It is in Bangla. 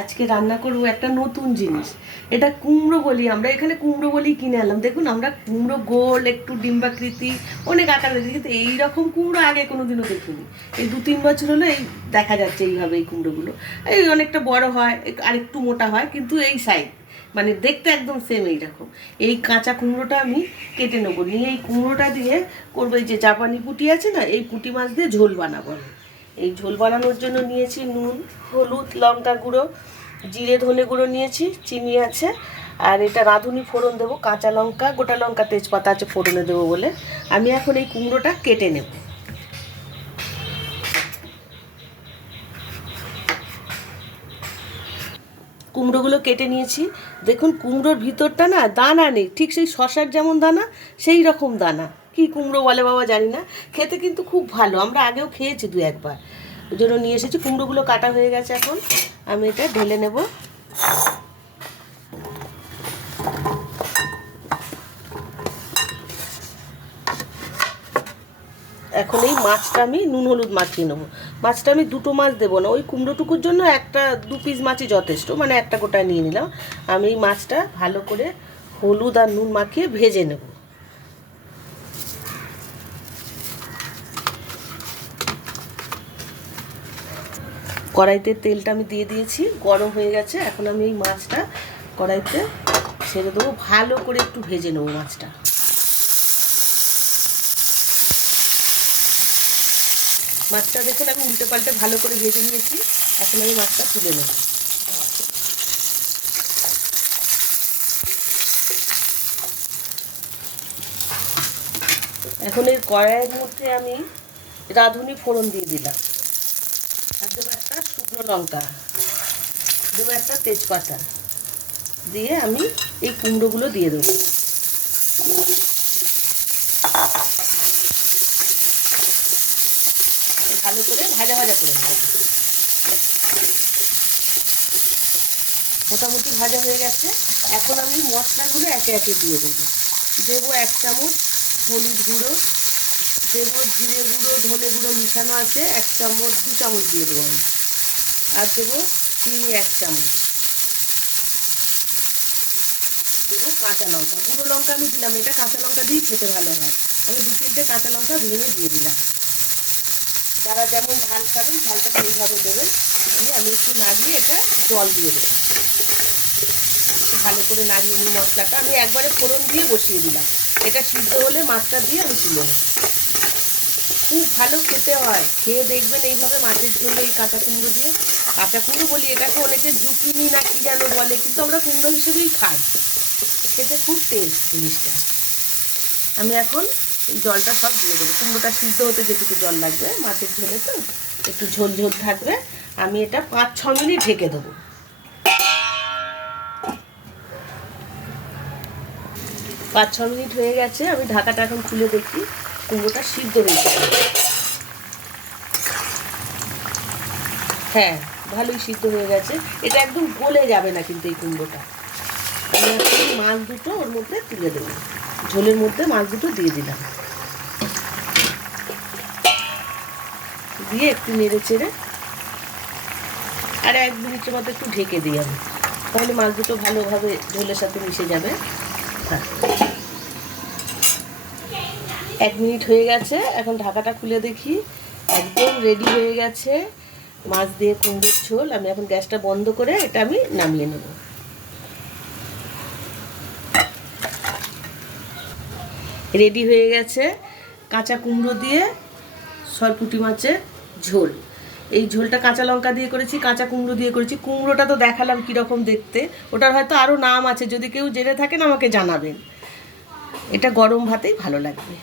আজকে রান্না করব একটা নতুন জিনিস। এটা কুমড়ো বলি আমরা, এখানে কুমড়ো বলি কিনে আনলাম। দেখুন আমরা কুমড়ো গোল একটু ডিম্বাকৃতি অনেক আকার দেখি, কিন্তু এইরকম কুমড়ো আগে কোনোদিনও দেখিনি। এই 2-3 বছর হলো এই দেখা যাচ্ছে এইভাবে এই কুমড়োগুলো। এই অনেকটা বড় হয়, আর একটু মোটা হয়, কিন্তু এই সাইজ মানে দেখতে একদম সেম এইরকম। এই কাঁচা কুমড়োটা আমি কেটে নেবো, নিয়ে এই কুমড়োটা দিয়ে করবো এই যে জাপানি পুঁটি আছে না, এই পুঁটি মাছ দিয়ে ঝোল বানাবো আমি। এই ঝোল বানানোর জন্য নিয়েছি নুন, হলুদ, লঙ্কা গুঁড়ো, জিরে ধনে গুঁড়ো নিয়েছি, চিনি আছে, আর এটা রাঁধুনি ফোড়ন দেবো, কাঁচা লঙ্কা, গোটা লঙ্কা, তেজপাতা আছে ফোড়নে দেবো বলে। আমি এখন এই কুমড়োটা কেটে নেব। কুমড়োগুলো কেটে নিয়েছি। দেখুন কুমড়োর ভিতরটা না দানা নেই, ঠিক সেই শশার যেমন দানা সেই রকম দানা। কি কুমড়ো বলে বাবা জানি না, খেতে কিন্তু খুব ভালো, আমরা আগেও খেয়েছি 2-1 বার, ওই জন্য নিয়ে এসেছি। কুমড়োগুলো কাটা হয়ে গেছে, এখন আমি এটা ঢেলে নেব। এখন এই মাছটা আমি নুন হলুদ মাখিয়ে নেবো। মাছটা আমি 2টো মাছ দেবো না, ওই কুমড়োটুকুর জন্য 2 পিস মাছই যথেষ্ট, মানে একটা গোটা নিয়ে নিলাম। আমি এই মাছটা ভালো করে হলুদ আর নুন মাখিয়ে ভেজে নেব। কড়াইতে তেলটা আমি দিয়ে দিয়েছি, গরম হয়ে গেছে। এখন আমি এই মাছটা কড়াইতে ছেড়ে দেবো, ভালো করে একটু ভেজে নেবো মাছটা। মাছটা দেখুন আমি উল্টে পাল্টে ভালো করে ভেজে নিয়েছি। এখন আমি মাছটা তুলে নেব। এখন এই কড়াইয়ের মধ্যে আমি রাঁধুনি ফোড়ন দিয়ে দিলাম, আর দেবো একটা শুকনো লঙ্কা, দেবো একটা তেজপাতা, দিয়ে আমি এই কুমড়োগুলো দিয়ে দেবো। ভালো করে ভাজা ভাজা করে নেব। মোটামুটি ভাজা হয়ে গেছে। এখন আমি মশলাগুলো একে একে দিয়ে দেবো। দেবো 1 চামচ হলুদ গুঁড়ো, দেবো জিরে গুঁড়ো, ধনে গুঁড়ো মিশানো আছে 1 চামচ, 2 চামচ দিয়ে দেবো আমি। আর দেবো চিনি 1 চামচ, দেবো কাঁচা লঙ্কা, গুঁড়ো লঙ্কা আমি দিলাম, এটা কাঁচা লঙ্কা দিয়েই খেতে ভালো হয়। আমি 2-3টে কাঁচা লঙ্কা ভেঙে দিয়ে দিলাম। যারা যেমন ঝাল খাবেন ঝালটা সেইভাবে দেবেন। দিয়ে আমি একটু নাড়িয়ে এটা জল দিয়ে দেবো। একটু ভালো করে নাড়িয়ে নিই মশলাটা। আমি একবারে ফোড়ন দিয়ে বসিয়ে দিলাম, এটা সিদ্ধ হলে মাছটা দিয়ে আমি তুলে নেব। খুব ভালো খেতে হয়, খেয়ে দেখবেন এইভাবে মাছের ঝোলে এই কাঁচা কুমড়ো দিয়ে। কাঁচা কুমড়ো বলি, এটাকে অনেকে ঝুঁকিনি না কি যেন বলে, কিন্তু আমরা কুমড়ো হিসেবেই খাই। খেতে খুব টেস্ট জিনিসটা। আমি এখন এই জলটা সব দিয়ে দেবো। কুমড়োটা সিদ্ধ হতে যেটুকু জল লাগবে, মাছের ঝোলে তো একটু ঝোল ঝোল থাকবে। আমি এটা 5-6 মিনিট ঢেকে দেবো। 5-6 মিনিট হয়ে গেছে, আমি ঢাকাটা এখন খুলে দেখি কুমড়োটা সিদ্ধ হয়েছে। হ্যাঁ, ভালোই সিদ্ধ হয়ে গেছে। এটা একদম গলে যাবে না কিন্তু এই কুমড়োটা। আমি এখন মাছ দুটো ওর মধ্যে তুলে দেবো, ঝোলের মধ্যে মাছ দুটো দিয়ে দিলাম, দিয়ে একটু নেড়ে চেড়ে আর 1 মিনিটের মতো একটু ঢেকে দিই আমি, তাহলে মাছ দুটো ভালোভাবে ঝোলের সাথে মিশে যাবে। হ্যাঁ, 1 মিনিট হয়ে গেছে, এখন ঢাকাটা খুলে দেখি একদম রেডি হয়ে গেছে মাছ দিয়ে কুমড়োর ঝোল। আমি এখন গ্যাসটা বন্ধ করে এটা আমি নামিয়ে নেব। রেডি হয়ে গেছে কাঁচা কুমড়ো দিয়ে সরপুঁটি মাছের ঝোল। এই ঝোলটা কাঁচা লঙ্কা দিয়ে করেছি, কাঁচা কুমড়ো দিয়ে করেছি। কুমড়োটা তো দেখালাম কীরকম দেখতে, ওটার হয়তো আরও নাম আছে, যদি কেউ জেনে থাকেন আমাকে জানাবেন। এটা গরম ভাতেই ভালো লাগবে।